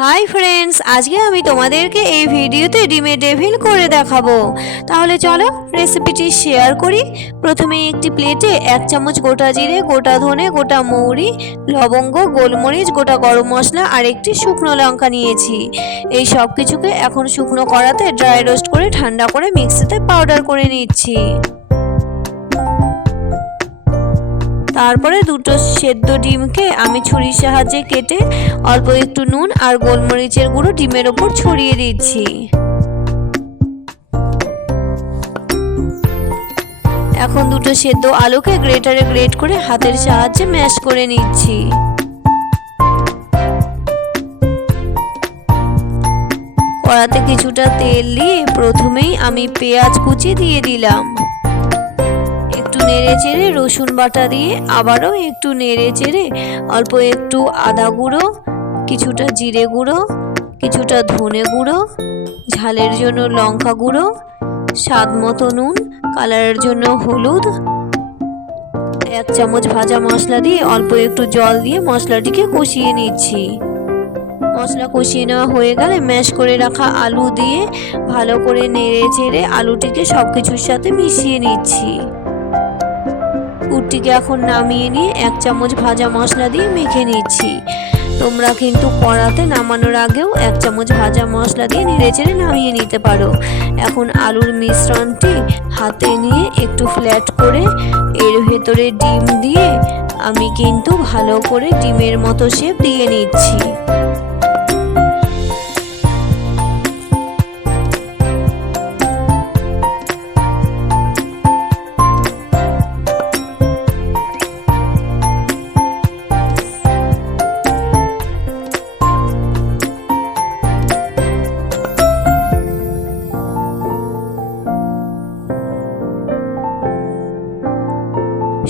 Hi friends, আজকে আমি তোমাদেরকে এই ভিডিওতে ডিমের ডেভিল করে দেখাবো। তাহলে চলো রেসিপিটি শেয়ার করি। প্রথমে একটি প্লেটে 1 চামচ গোটা জিরে, গোটা ধনে, গোটা মৌরি, লবঙ্গ, গোলমরিচ, গোটা গরম মশলা আর একটি শুকনো লঙ্কা নিয়েছি। এই সব কিছুকে এখন শুকনো কড়াতে ড্রাই রোস্ট করে ঠান্ডা করে মিক্সিতে পাউডার করে নিচ্ছি। তারপরে দুটো সেদ্ধ ডিমকে আমি ছুরির সাহায্যে কেটে অল্প একটু নুন আর গোলমরিচের গুঁড়ো ডিমের ওপর ছড়িয়ে দিচ্ছি। এখন দুটো সেদ্ধ আলুকে গ্রেটারে গ্রেট করে হাতের সাহায্যে ম্যাশ করে নিচ্ছি। কড়াতে কিছুটা তেল দিয়ে প্রথমেই আমি পেঁয়াজ কুচি দিয়ে দিলাম। একটু নেড়ে চেড়ে রসুন বাটা দিয়ে আবারও একটু নেড়ে চেড়ে অল্প একটু আদা গুঁড়ো, কিছুটা জিরে গুঁড়ো, কিছুটা ধনে গুঁড়ো, ঝালের জন্য লঙ্কা গুঁড়ো, স্বাদ মতো নুন, কালারের জন্য হলুদ, 1 চামচ ভাজা মশলা দিয়ে অল্প একটু জল দিয়ে মশলাটিকে কষিয়ে নিচ্ছি। মশলা কষিয়ে নেওয়া হয়ে গেলে ম্যাশ করে রাখা আলু দিয়ে ভালো করে নেড়ে চেড়ে আলুটিকে সব কিছুর সাথে মিশিয়ে নিচ্ছি। পুরটিকে এখন নামিয়ে নিয়ে 1 চামচ ভাজা মশলা দিয়ে মেখে নিচ্ছি। তোমরা কিন্তু কড়াতে নামানোর আগেও 1 চামচ ভাজা মশলা দিয়ে নেড়েচেড়ে নামিয়ে নিতে পারো। এখন আলুর মিশ্রণটি হাতে নিয়ে একটু ফ্ল্যাট করে এর ভেতরে ডিম দিয়ে আমি কিন্তু ভালো করে ডিমের মতো শেপ দিয়ে নিচ্ছি।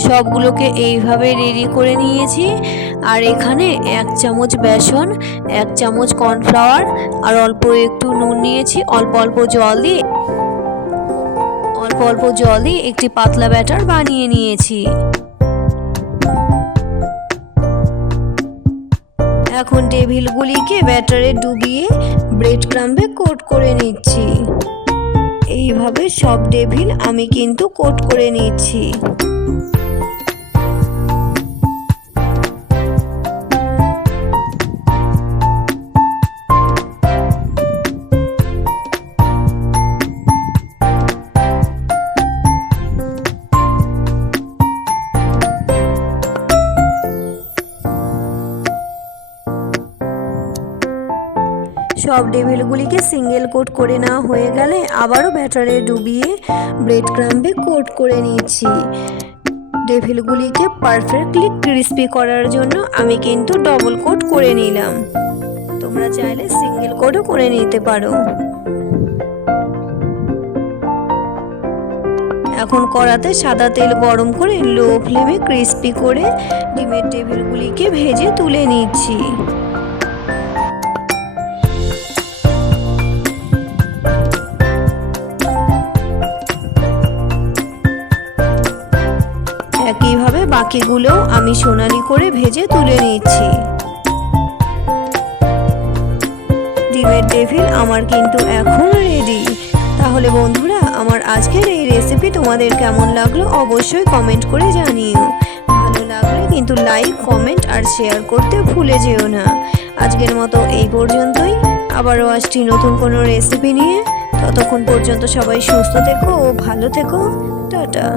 সবগুলোকে এইভাবে রেডি করে নিয়েছি। আর এখানে 1 চামচ বেসন, 1 চামচ কর্নফ্লাওয়ার আর অল্প একটু নুন নিয়েছি। অল্প অল্প জল দিয়ে একটি পাতলা ব্যাটার বানিয়ে নিয়েছি। এখন ডেভিলগুলিকে ব্যাটারে ডুবিয়ে ব্রেড ক্রাম্বে কোট করে নিচ্ছি। এইভাবে সব ডেভিল আমি কিন্তু কোট করে নিচ্ছি। সব ডেভিলগুলিকে সিঙ্গেল কোট করে নেওয়া হয়ে গেলে আবারও ব্যাটারে ডুবিয়ে ব্রেড ক্রাম্বে কোট করে নিচ্ছি। ডেভিলগুলিকে পারফেক্টলি ক্রিস্পি করার জন্য আমি কিন্তু ডবল কোট করে নিলাম। তোমরা চাইলে সিঙ্গেল কোটও করে নিতে পারো। এখন কড়াতে সাদা তেল গরম করে লো ফ্লেমে ক্রিস্পি করে ডিমের ডেভিলগুলিকে ভেজে তুলে নিচ্ছি। একইভাবে বাকিগুলো আমি সোনালি করে ভেজে তুলে নিচ্ছি। ডিমের ডেভিল আমার কিন্তু এখন রেডি। তাহলে বন্ধুরা, আমার আজকের এই রেসিপি তোমাদের কেমন লাগলো অবশ্যই কমেন্ট করে জানিও। ভালো লাগলে কিন্তু লাইক, কমেন্ট আর শেয়ার করতে ভুলে যেও না। আজকের মতো এই পর্যন্তই। আবারও আসছি নতুন কোনো রেসিপি নিয়ে। ততক্ষণ পর্যন্ত সবাই সুস্থ থেকো ও ভালো থেকো। টাটা।